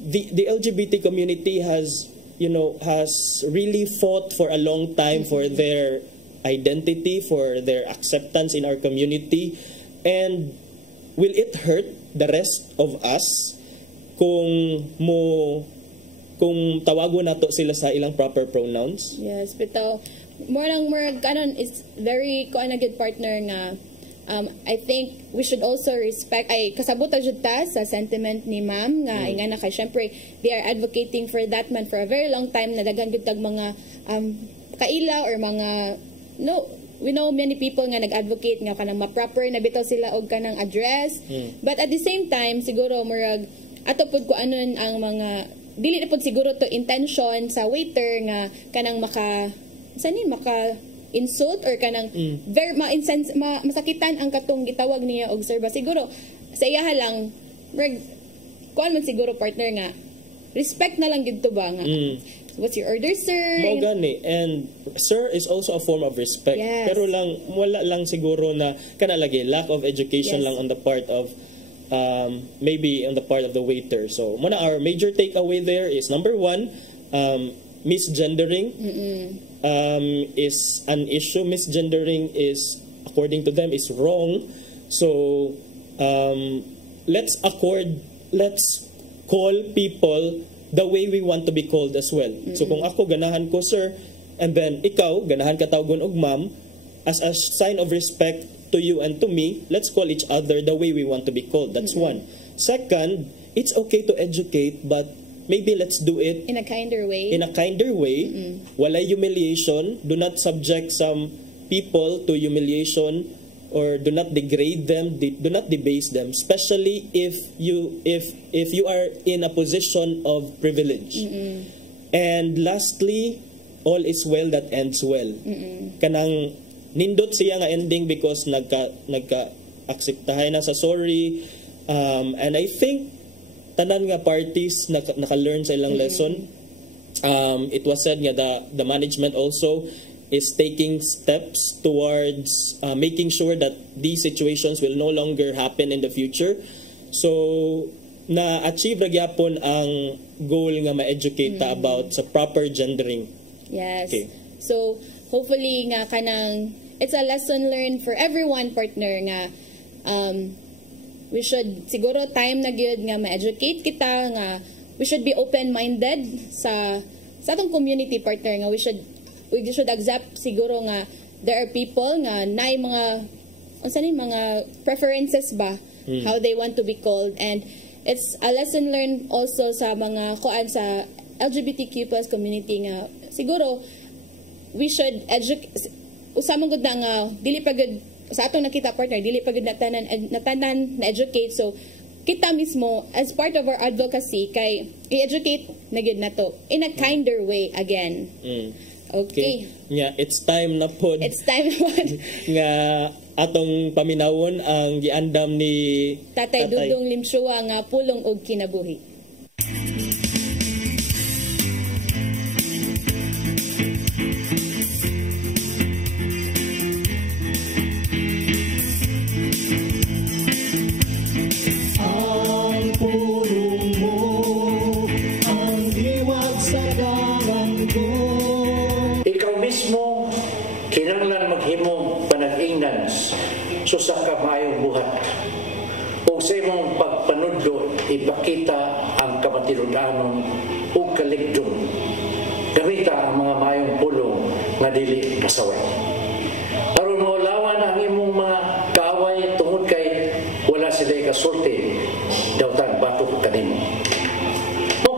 the LGBT community has really fought for a long time for their identity, for their acceptance in our community. And will it hurt the rest of us kung tawago nato sila sa ilang proper pronouns? Yes, pero more kanon is very good partner nga. I think we should also respect kasabot jud ta sa sentiment ni ma'am nga inga na kay syempre they are advocating for that man for a very long time na daghan gyud tag mga kaila or mga we know many people nga nag-advocate nga kanang ma-proper na bitaw sila og kanang address. But at the same time siguro murag ato pud ko anon ang mga dili na pud siguro to intention sa waiter nga kanang maka insult or kanang very masakitan ang katong gitawag niya og serba. Siguro sa iya lang kuan man siguro partner nga respect na lang gid to ba nga what's your order, sir? Mao gani, and sir is also a form of respect. Yes. Pero wala lang siguro na kana lagi lack of education lang on the part of maybe on the part of the waiter. So muna our major takeaway there is number 1, misgendering is an issue. Misgendering is, according to them, is wrong. So let's call people the way we want to be called as well. So kung ako ganahan ko sir, and then ikaw ganahan ka tawgon og ma'am, as a sign of respect to you and to me, let's call each other the way we want to be called. That's one. Second, it's okay to educate, but maybe let's do it in a kinder way. Walay humiliation. Do not subject some people to humiliation, or do not degrade them, do not debase them, especially if you are in a position of privilege. And lastly, all is well that ends well. Kanang nindot siya nga ending because nagka-akseptahay na sa sorry, and I think tanan nga parties naka-learn sa ilang lesson. It was said nga the management also is taking steps towards making sure that these situations will no longer happen in the future. So na-achieve ra gyapon ang goal nga ma-educate ta about sa proper gendering. Yes. Okay. So hopefully nga kanang it's a lesson learned for everyone, partner, nga we should siguro time na gyud nga ma-educate kita nga we should be open-minded sa atong community, partner, nga we should accept siguro nga there are people nga naay mga preferences ba how they want to be called, and it's a lesson learned also sa mga sa LGBTQ+ community nga siguro we should usamang gud nga dili pa gud sa atong nakita, partner, dili pa gud natanan na educate. So kita mismo as part of our advocacy kay i-educate na gud nato in a kinder way again. Okay. Yeah, it's time na pod. It's time na pod. Nga atong paminawon ang giandam ni Tatay Dudong Limshua nga pulong og kinabuhi. Ang pulong mo, ang diwag sa dalan ko. Ikaw mismo, kinahanglan maghimong panag-ingnan so sa kamayong buhat. O sa imong pagpanudlo, ipakita ang kamatinudanon o kaligdong. Gamita ang mga mayong pulong nga dili kasaway. Aron maulawan ang imong mga kaaway tungod kay wala sila ikasulti, dawtan batok kanimo.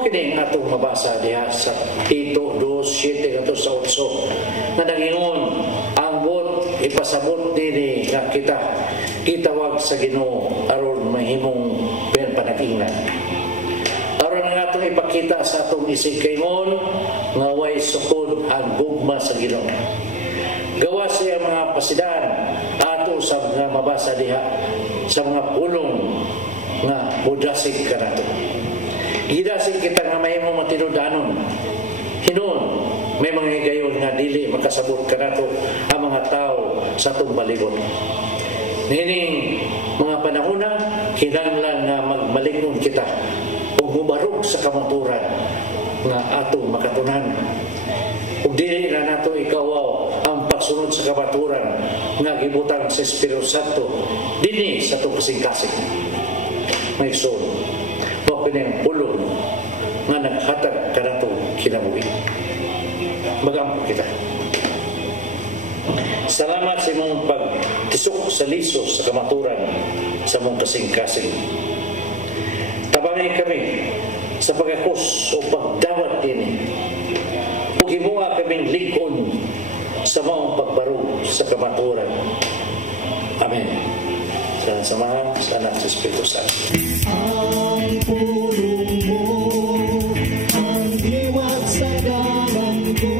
Kini nga itong mabasa diha sa Tito 2:7 ato sa 8 na nangingon ang bot ipasabot nini nga kitawag sa Ginoo aron mahimong panag-ingnan. Aron nga itong ipakita sa atong isig kaingon nga way sukod ang gugma sa Ginoo. Gawa siya mga pasidaan ato sa nga mabasa diha sa mga pulong nga budasig kanato. Gidasig kita nga may mga matinudanon. Hinon, may mga higayon nga dili makasabot kanato ang mga tao sa atong balibot. Nining mga panahona, kinahanglan nga magmalingon kita o mubarog sa kamaturan nga atong makatunan. Ug dili na nato ikawaw ang pagsunod sa kamaturan nga gibutang sa Espiritu Santo dinhi sa atong kasing-kasing. May soul. Wa pinang pulong nga naghatag kanato kinabuhi. Magampo kita. Salamat sa imong pagtisok sa lisos sa kamaturan sa mong kasing-kasing. Tabangin kami sa pagakos o pagdawat din. Ug himuha kaming likon sa mong pagbaro sa kamaturan. Amen. Sa samahan sa anak sa Espiritu Santo. Ang pulong mo, ang diwat sa dalan ko.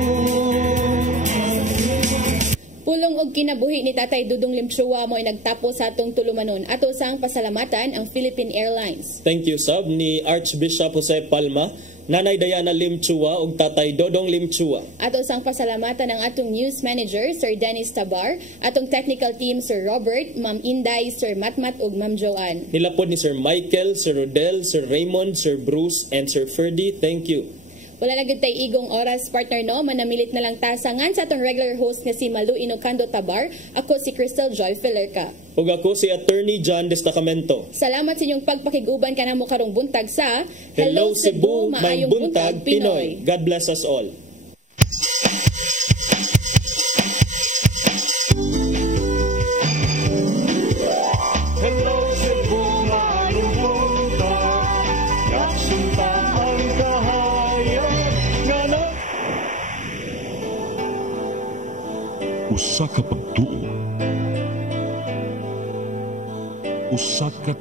Pulong og kinabuhi ni Tatay Dudong Limchua mo ay nagtapos sa atong tulumanon. Ato sang pasalamatan ang Philippine Airlines. Thank you, Sab, ni Archbishop Jose Palma, Nanay Diana Limchua ug Tatay Dodong Limchua. Ato sang pasalamatan ang atong News Manager, Sir Dennis Tabar, atong technical team, Sir Robert, Ma'am Inday, Sir Matmat ug Ma'am Joanne. Nilapod ni Sir Michael, Sir Rodel, Sir Raymond, Sir Bruce, and Sir Ferdy. Thank you. Wala na gud tay igong oras, partner, no? Manamilit na lang tasangan sa atong regular host nga si Malu Inocando Tabar. Ako si Crystal Joy Filerca. Ug ako si Attorney John Destacamento. Salamat sa inyong pagpakiguban kanamo karong buntag sa Hello Cebu, Maayong Buntag, Pinoy. God bless us all. Hello Cebu, maayong buntag. Nagsunta ang kahayag nga na. Usa ka pagtuo. Usa ka